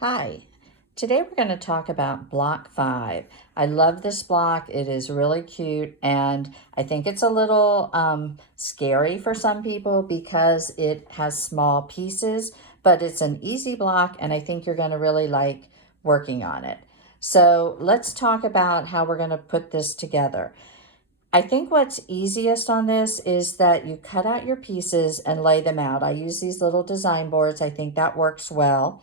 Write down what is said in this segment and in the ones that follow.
Hi, today we're going to talk about block 5. I love this block. It is really cute, and I think it's a little scary for some people because it has small pieces, but it's an easy block, and I think you're going to really like working on it. So let's talk about how we're going to put this together. I think what's easiest on this is that you cut out your pieces and lay them out. I use these little design boards. I think that works well.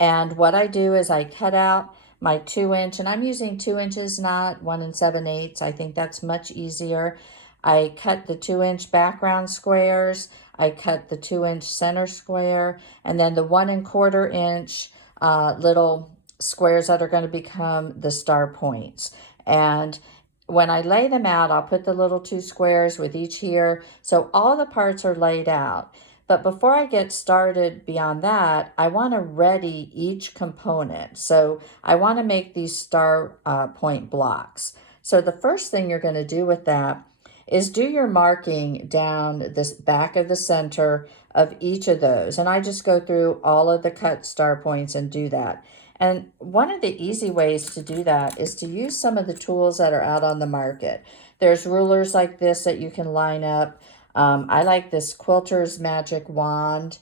And what I do is I cut out my 2 inch, and I'm using 2 inches, not 1 7/8. I think that's much easier. I cut the 2 inch background squares. I cut the 2 inch center square, and then the 1 1/4 inch little squares that are going to become the star points. And when I lay them out, I'll put the little 2 squares with each here. So all the parts are laid out. But before I get started beyond that, I want to ready each component. So I want to make these star point blocks. So the first thing you're going to do with that is do your marking down this back of the center of each of those. And I just go through all of the cut star points and do that. And one of the easy ways to do that is to use some of the tools that are out on the market. There's rulers like this that you can line up. I like this Quilter's Magic Wand.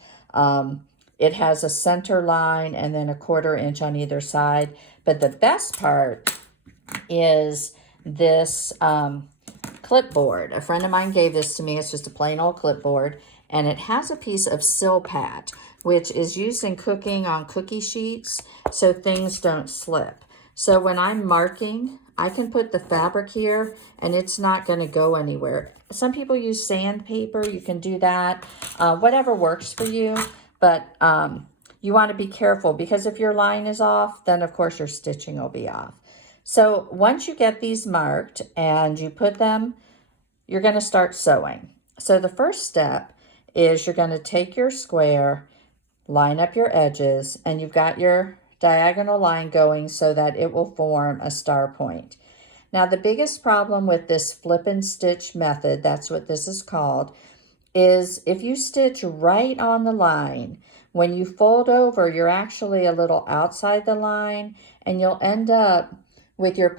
It has a center line and then 1/4 inch on either side. But the best part is this clipboard. A friend of mine gave this to me. It's just a plain old clipboard. And it has a piece of Silpat, which is used in cooking on cookie sheets so things don't slip. So when I'm marking, I can put the fabric here and it's not going to go anywhere. Some people use sandpaper. You can do that. Whatever works for you. But you want to be careful because if your line is off, then of course your stitching will be off. So once you get these marked and you put them, you're going to start sewing. So the first step is you're going to take your square, line up your edges, and you've got your diagonal line going so that it will form a star point. Now the biggest problem with this flip and stitch method, that's what this is called, is if you stitch right on the line, when you fold over, you're actually a little outside the line and you'll end up with your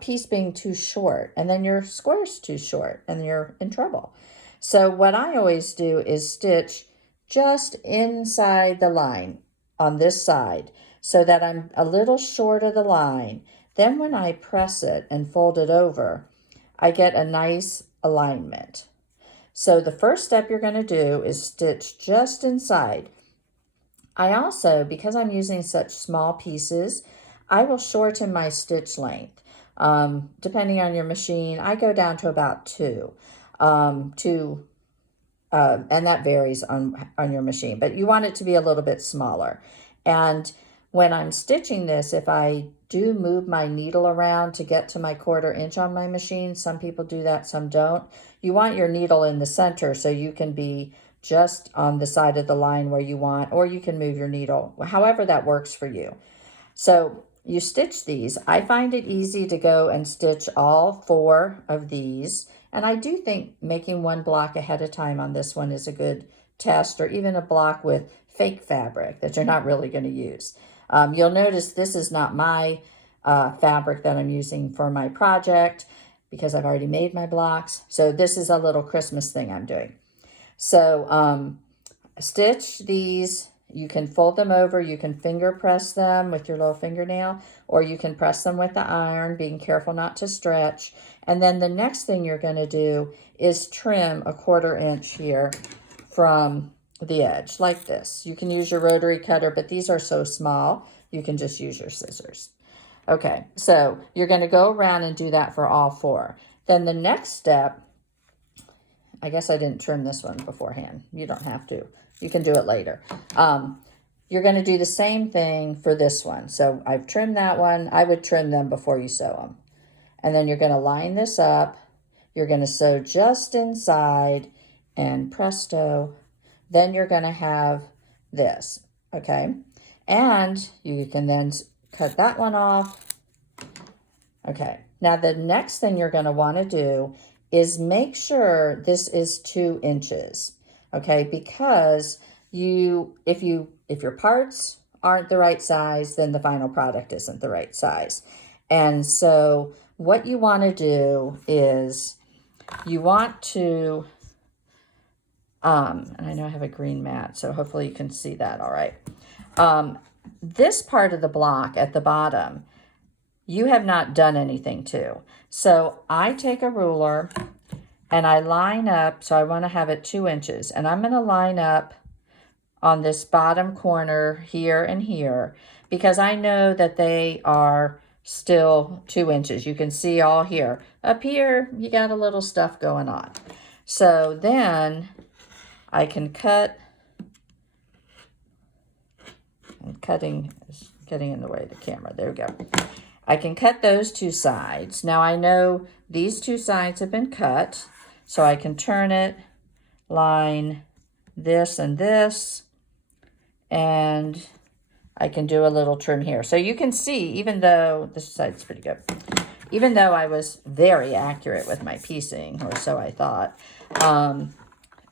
piece being too short, and then your square's too short and you're in trouble. So what I always do is stitch just inside the line on this side so that I'm a little short of the line. Then when I press it and fold it over, I get a nice alignment. So the first step you're going to do is stitch just inside. I also, because I'm using such small pieces, I will shorten my stitch length. Depending on your machine, I go down to about 2. And that varies on your machine, but you want it to be a little bit smaller. And when I'm stitching this, if I do move my needle around to get to my 1/4 inch on my machine, some people do that, some don't. You want your needle in the center so you can be just on the side of the line where you want, or you can move your needle, however that works for you. So you stitch these. I find it easy to go and stitch all 4 of these. And I do think making one block ahead of time on this one is a good test, or even a block with fake fabric that you're not really going to use. You'll notice this is not my fabric that I'm using for my project because I've already made my blocks. So this is a little Christmas thing I'm doing. So stitch these. You can fold them over, you can finger press them with your little fingernail, or you can press them with the iron, being careful not to stretch. And then the next thing you're going to do is trim a 1/4 inch here from the edge, like this. You can use your rotary cutter, but these are so small, you can just use your scissors. Okay, so you're going to go around and do that for all 4. Then the next step, I guess I didn't trim this one beforehand. You don't have to. You can do it later. You're going to do the same thing for this one. So I've trimmed that one. I would trim them before you sew them. And then you're going to line this up. You're going to sew just inside, and presto. Then you're going to have this, okay? And you can then cut that one off. Okay, now the next thing you're going to want to do is make sure this is 2 inches, okay? Because if your parts aren't the right size, then the final product isn't the right size. And so what you want to do is you want to, and I know I have a green mat, so hopefully you can see that all right. This part of the block at the bottom, you have not done anything to. So I take a ruler and I line up, so I want to have it 2 inches, and I'm going to line up on this bottom corner here and here, because I know that they are still 2 inches. You can see all here. Up here, you got a little stuff going on. So then I can cut, and cutting is getting in the way of the camera. There we go. I can cut those 2 sides. Now I know these 2 sides have been cut, so I can turn it, line this and this, and I can do a little trim here. So you can see, even though this side's pretty good, even though I was very accurate with my piecing, or so I thought,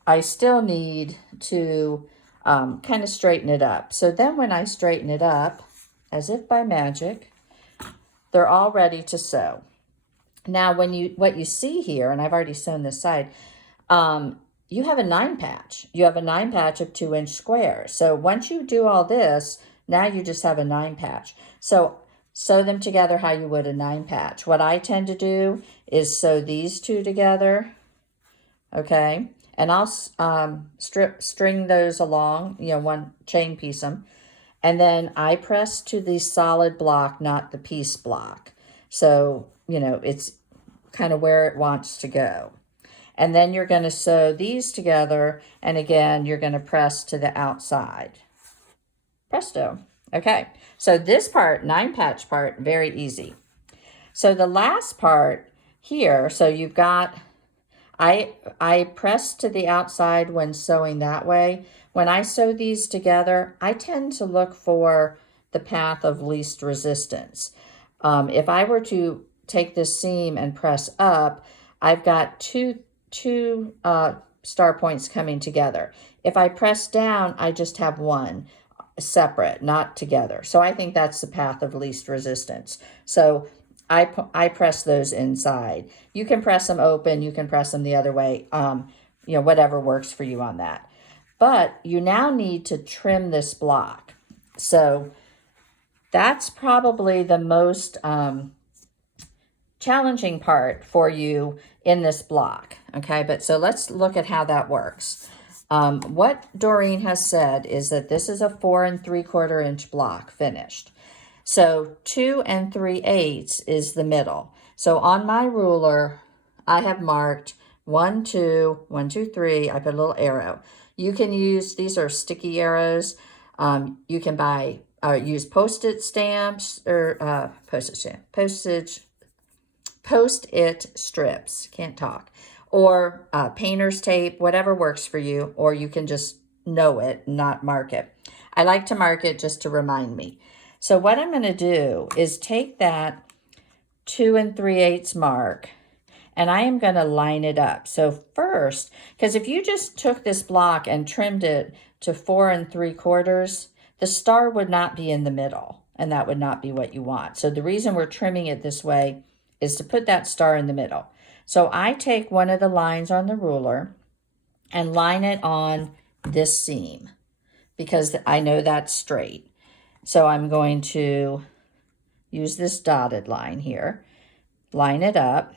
I still need to kind of straighten it up. So then when I straighten it up, as if by magic, they're all ready to sew. Now, what you see here, and I've already sewn this side, you have a 9 patch. You have a 9 patch of 2-inch squares. So once you do all this, now you just have a 9 patch. So sew them together how you would a 9 patch. What I tend to do is sew these 2 together, okay? And I'll string those along, one chain piece them. And then I press to the solid block, not the piece block. So, it's kind of where it wants to go. And then you're going to sew these together. And again, you're going to press to the outside. Presto. Okay. So this part, 9 patch part, very easy. So the last part here, so you've got, I press to the outside when sewing that way. When I sew these together, I tend to look for the path of least resistance. If I were to take this seam and press up, I've got two star points coming together. If I press down, I just have one separate, not together. So I think that's the path of least resistance. So I press those inside. You can press them open, you can press them the other way, whatever works for you on that. But you now need to trim this block. So that's probably the most challenging part for you in this block, okay? But so let's look at how that works. What Doreen has said is that this is a 4 3/4 inch block finished. So 2 3/8 is the middle. So on my ruler, I have marked 1, 2, 1, 2, 3. I put a little arrow. You can use, these are sticky arrows. You can buy, use Post-it stamps or Post-it strips, can't talk, or painter's tape, whatever works for you, or you can just know it, not mark it. I like to mark it just to remind me. So what I'm going to do is take that 2 3/8 mark, and I am going to line it up. So first, because if you just took this block and trimmed it to 4 3/4, the star would not be in the middle, and that would not be what you want. So the reason we're trimming it this way is to put that star in the middle. So I take one of the lines on the ruler and line it on this seam because I know that's straight. So I'm going to use this dotted line here, line it up.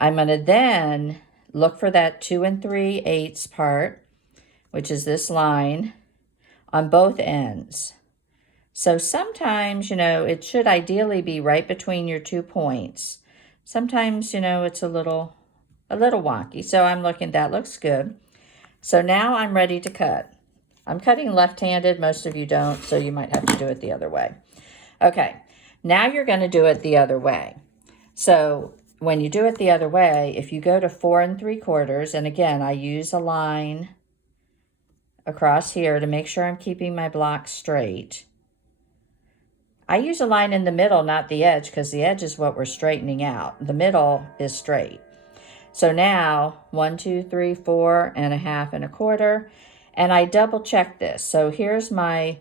I'm going to then look for that 2 3/8 part, which is this line, on both ends. So sometimes, it should ideally be right between your 2 points. Sometimes, it's a little wonky. So I'm looking, that looks good. So now I'm ready to cut. I'm cutting left-handed. Most of you don't, so you might have to do it the other way. Okay, now you're going to do it the other way. So when you do it the other way, if you go to 4 3/4, and again, I use a line across here to make sure I'm keeping my block straight. I use a line in the middle, not the edge, because the edge is what we're straightening out. The middle is straight. So now 1, 2, 3, 4 1/2 1/4, and I double check this. So here's my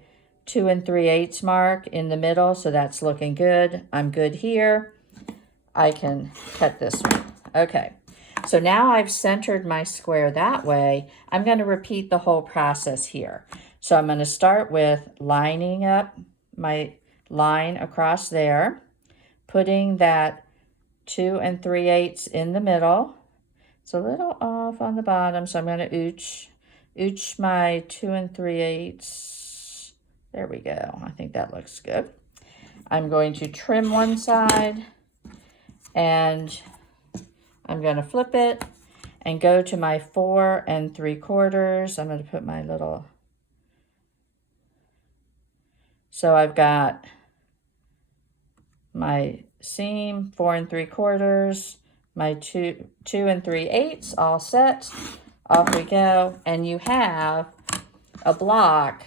2 3/8 mark in the middle, so that's looking good. I'm good here. I can cut this one. Okay, so now I've centered my square that way. I'm going to repeat the whole process here. So I'm going to start with lining up my line across there, putting that 2 3/8 in the middle. It's a little off on the bottom, so I'm going to ooch my 2 3/8. There we go. I think that looks good. I'm going to trim one side, and I'm going to flip it and go to my 4 3/4. I'm going to put my little, so I've got my seam 4 3/4, my 2 3/8 all set. Off we go, and you have a block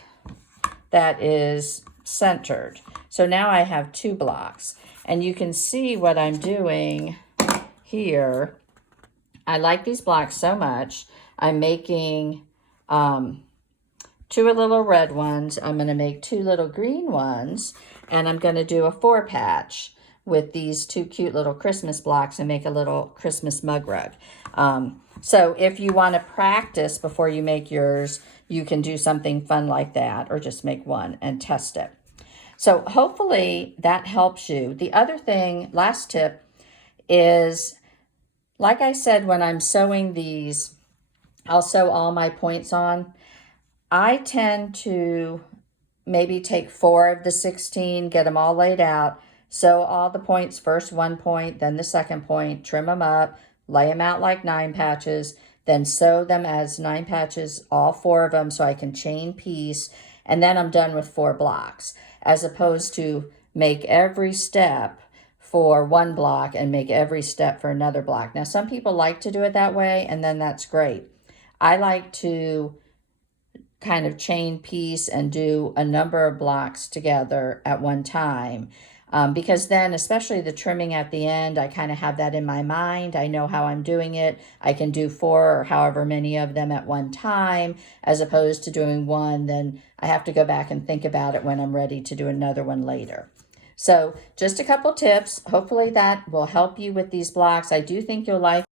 that is centered. So now I have 2 blocks, and you can see what I'm doing here. I like these blocks so much. I'm making 2 little red ones. I'm going to make 2 little green ones, and I'm going to do a 4 patch with these 2 cute little Christmas blocks and make a little Christmas mug rug. So if you want to practice before you make yours, you can do something fun like that, or just make one and test it. So hopefully that helps you. The other thing, last tip, is, like I said, when I'm sewing these, I'll sew all my points on. I tend to maybe take 4 of the 16, get them all laid out, sew all the points, first 1 point, then the second point, trim them up, lay them out like 9 patches, then sew them as 9 patches, all 4 of them, so I can chain piece, and then I'm done with 4 blocks, as opposed to make every step for 1 block and make every step for another block. Now, some people like to do it that way, and then that's great. I like to kind of chain piece and do a number of blocks together at one time. Because then, especially the trimming at the end, I kind of have that in my mind. I know how I'm doing it. I can do 4 or however many of them at one time, as opposed to doing 1. Then I have to go back and think about it when I'm ready to do another one later. So just a couple tips. Hopefully that will help you with these blocks. I do think you'll like